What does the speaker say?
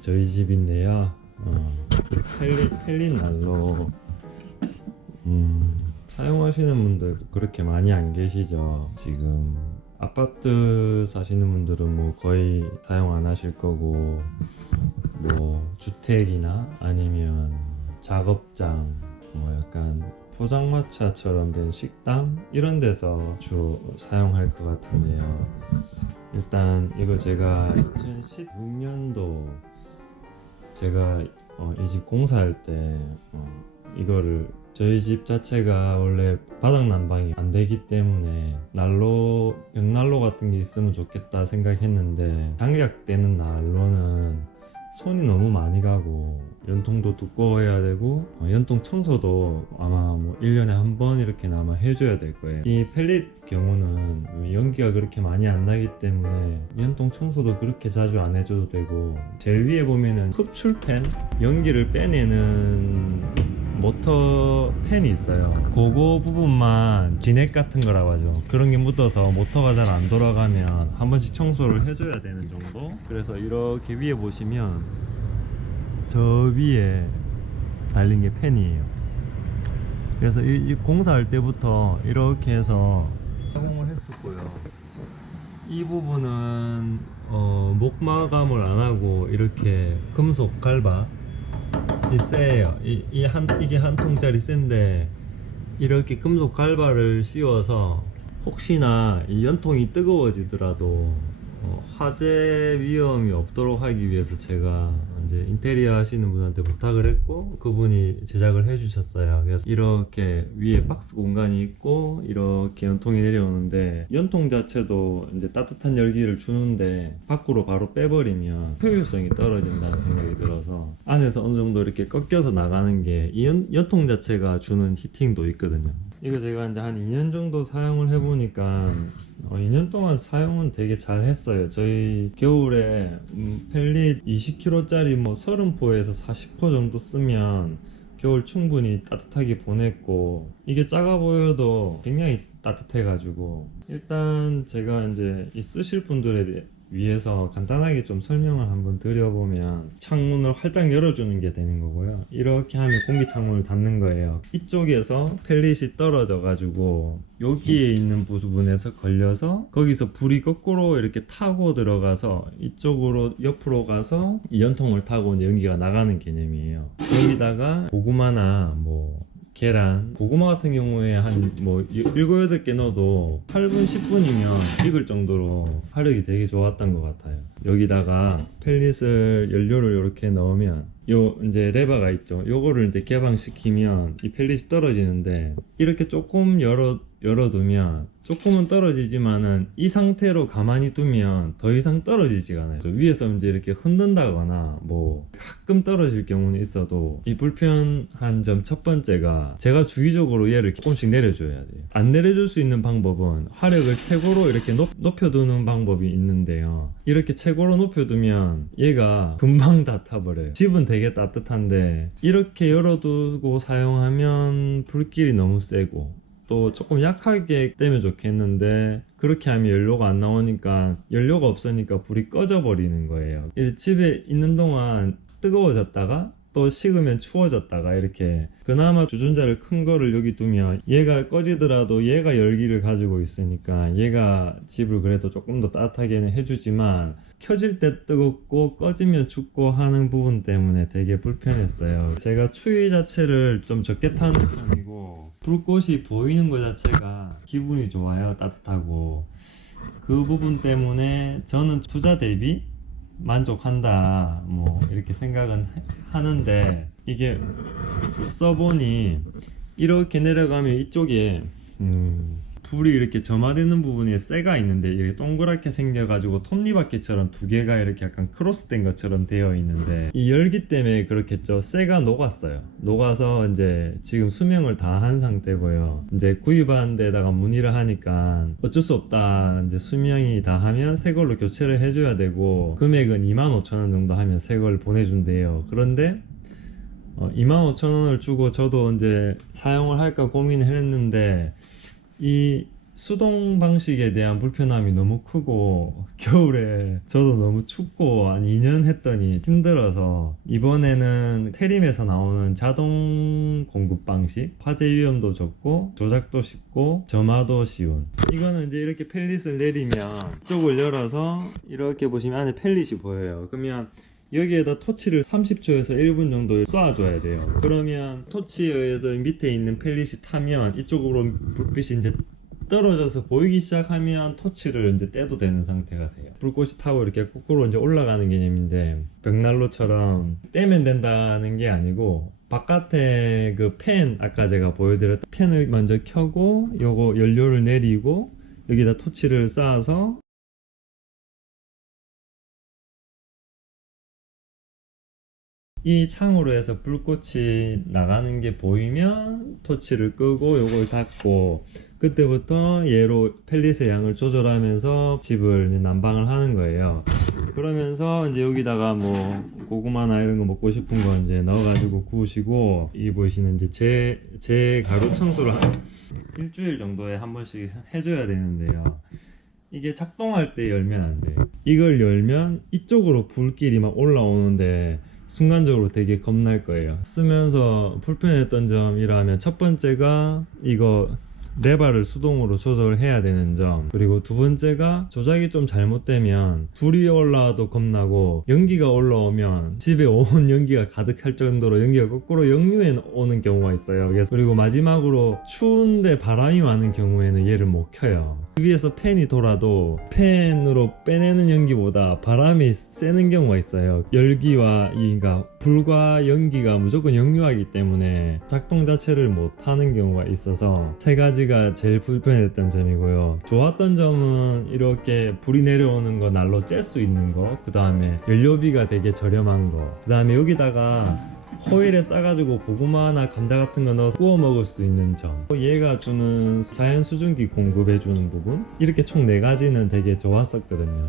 여기 저희 집인데요. 펠릿 난로 사용하시는 분들 그렇게 많이 안 계시죠. 지금 아파트 사시는 분들은 뭐 거의 사용 안 하실 거고, 뭐 주택이나 아니면 작업장, 뭐 약간 포장마차처럼 된 식당 이런 데서 주로 사용할 것 같은데요. 일단 이거 제가 2016년도 제가 이 집 공사할 때 이거를, 저희 집 자체가 원래 바닥 난방이 안 되기 때문에 난로, 벽난로 같은 게 있으면 좋겠다 생각했는데, 장작되는 난로는 손이 너무 많이 가고 연통도 두꺼워야 되고 연통 청소도 아마 뭐 1년에 한 번 이렇게나마 해줘야 될 거예요. 이 펠릿 경우는 연기가 그렇게 많이 안 나기 때문에 연통 청소도 그렇게 자주 안 해줘도 되고, 제일 위에 보면은 흡출팬, 연기를 빼내는 모터 팬이 있어요. 그거 부분만 진액 같은 거라고 하죠. 그런 게 묻어서 모터가 잘 안 돌아가면 한 번씩 청소를 해줘야 되는 정도. 그래서 이렇게 위에 보시면 저 위에 달린 게 팬이에요. 그래서 이 공사할 때부터 이렇게 해서 사용을 했었고요. 이 부분은 목 마감을 안 하고 이렇게 금속 갈바, 이 세요. 이게 한 통짜리 샌데 이렇게 금속 갈바를 씌워서 혹시나 이 연통이 뜨거워지더라도 화재 위험이 없도록 하기 위해서 제가 이제 인테리어 하시는 분한테 부탁을 했고, 그분이 제작을 해 주셨어요. 그래서 이렇게 위에 박스 공간이 있고 이렇게 연통이 내려오는데, 연통 자체도 이제 따뜻한 열기를 주는데 밖으로 바로 빼버리면 효율성이 떨어진다는 생각이 들어서 안에서 어느 정도 이렇게 꺾여서 나가는 게, 이 연통 자체가 주는 히팅도 있거든요. 이거 제가 이제 한 2년 정도 사용을 해보니까 2년 동안 사용은 되게 잘 했어요. 저희 겨울에 펠릿 20kg짜리 뭐 30포에서 40포 정도 쓰면 겨울 충분히 따뜻하게 보냈고, 이게 작아 보여도 굉장히 따뜻해가지고, 일단 제가 이제 이 쓰실 분들에 위해서 간단하게 좀 설명을 한번 드려보면, 창문을 활짝 열어주는 게 되는 거고요. 이렇게 하면 공기 창문을 닫는 거예요. 이쪽에서 펠릿이 떨어져 가지고 여기에 있는 부분에서 걸려서 거기서 불이 거꾸로 이렇게 타고 들어가서 이쪽으로 옆으로 가서 이 연통을 타고 이제 연기가 나가는 개념이에요. 여기다가 고구마나 뭐 계란, 고구마 같은 경우에 한 뭐 7, 8개 넣어도 8분, 10분이면 익을 정도로 화력이 되게 좋았던 것 같아요. 여기다가 펠릿을, 연료를 이렇게 넣으면 요 이제 레버가 있죠. 요거를 이제 개방시키면 이 펠릿이 떨어지는데, 이렇게 조금 열어두면 조금은 떨어지지만은 이 상태로 가만히 두면 더 이상 떨어지지가 않아요. 위에서 이제 이렇게 흔든다거나 뭐 가끔 떨어질 경우는 있어도, 이 불편한 점 첫 번째가 제가 주기적으로 얘를 조금씩 내려줘야 돼요. 안 내려줄 수 있는 방법은 화력을 최고로 이렇게 높여두는 방법이 있는데요. 이렇게 최고로 높여두면 얘가 금방 다 타버려요. 집은 되게 따뜻한데 이렇게 열어두고 사용하면 불길이 너무 세고, 또 조금 약하게 떼면 좋겠는데 그렇게 하면 연료가 안 나오니까, 연료가 없으니까 불이 꺼져 버리는 거예요. 집에 있는 동안 뜨거워졌다가 또 식으면 추워졌다가, 이렇게 그나마 주전자를 큰 거를 여기 두면 얘가 꺼지더라도 얘가 열기를 가지고 있으니까 얘가 집을 그래도 조금 더 따뜻하게는 해주지만, 켜질 때 뜨겁고 꺼지면 춥고 하는 부분 때문에 되게 불편했어요. 제가 추위 자체를 좀 적게 타는 편이고, 불꽃이 보이는 것 자체가 기분이 좋아요. 따뜻하고. 그 부분 때문에 저는 투자 대비 만족한다 뭐 이렇게 생각은 하는데, 이게 써보니 이렇게 내려가면 이쪽에 불이 이렇게 점화되는 부분에 쇠가 있는데, 이렇게 동그랗게 생겨가지고 톱니바퀴처럼 두 개가 이렇게 약간 크로스된 것처럼 되어 있는데, 이 열기 때문에 그렇겠죠. 쇠가 녹았어요. 녹아서 이제 지금 수명을 다 한 상태고요. 이제 구입한 데다가 문의를 하니까 어쩔 수 없다, 이제 수명이 다 하면 새 걸로 교체를 해줘야 되고, 금액은 25,000원 정도 하면 새 걸 보내준대요. 그런데 25,000원을 주고 저도 이제 사용을 할까 고민을 했는데, 이 수동 방식에 대한 불편함이 너무 크고 겨울에 저도 너무 춥고 한 2년 했더니 힘들어서 이번에는 테림에서 나오는 자동 공급 방식, 화재 위험도 적고 조작도 쉽고 점화도 쉬운. 이거는 이제 이렇게 펠릿을 내리면 이쪽을 열어서 이렇게 보시면 안에 펠릿이 보여요. 그러면 여기에다 토치를 30초에서 1분 정도 쏴줘야 돼요. 그러면 토치에 의해서 밑에 있는 펠릿이 타면 이쪽으로 불빛이 이제 떨어져서 보이기 시작하면 토치를 이제 떼도 되는 상태가 돼요. 불꽃이 타고 이렇게 거꾸로 이제 올라가는 개념인데, 벽난로처럼 떼면 된다는 게 아니고 바깥에 그 팬, 아까 제가 보여드렸던 팬을 먼저 켜고 요거 연료를 내리고 여기다 토치를 쏴서 이 창으로 해서 불꽃이 나가는 게 보이면 토치를 끄고 요걸 닫고, 그때부터 얘로 펠릿의 양을 조절하면서 집을 난방을 하는 거예요. 그러면서 이제 여기다가 뭐 고구마나 이런 거 먹고 싶은 거 이제 넣어가지고 구우시고, 이 보시는 이제 제 가루 청소를 한 일주일 정도에 한 번씩 해줘야 되는데요. 이게 작동할 때 열면 안 돼요. 이걸 열면 이쪽으로 불길이 막 올라오는데 순간적으로 되게 겁날 거예요. 쓰면서 불편했던 점이라면, 첫 번째가 이거 레바를 수동으로 조절해야 되는 점, 그리고 두 번째가 조작이 좀 잘못되면 불이 올라와도 겁나고 연기가 올라오면 집에 온 연기가 가득할 정도로 연기가 거꾸로 역류해 오는 경우가 있어요. 그리고 마지막으로 추운데 바람이 많은 경우에는 얘를 못 켜요. 위에서 팬이 돌아도 팬으로 빼내는 연기보다 바람이 세는 경우가 있어요. 열기와 그러니까 불과 연기가 무조건 역류하기 때문에 작동 자체를 못 하는 경우가 있어서 세 가지가 제일 불편했던 점이고요. 좋았던 점은 이렇게 불이 내려오는 거 난로 쬐 수 있는 거, 그 다음에 연료비가 되게 저렴한 거, 그 다음에 여기다가 호일에 싸가지고 고구마나 감자 같은 거 넣어서 구워 먹을 수 있는 점, 얘가 주는 자연 수증기 공급해 주는 부분, 이렇게 총 4가지는 되게 좋았었거든요.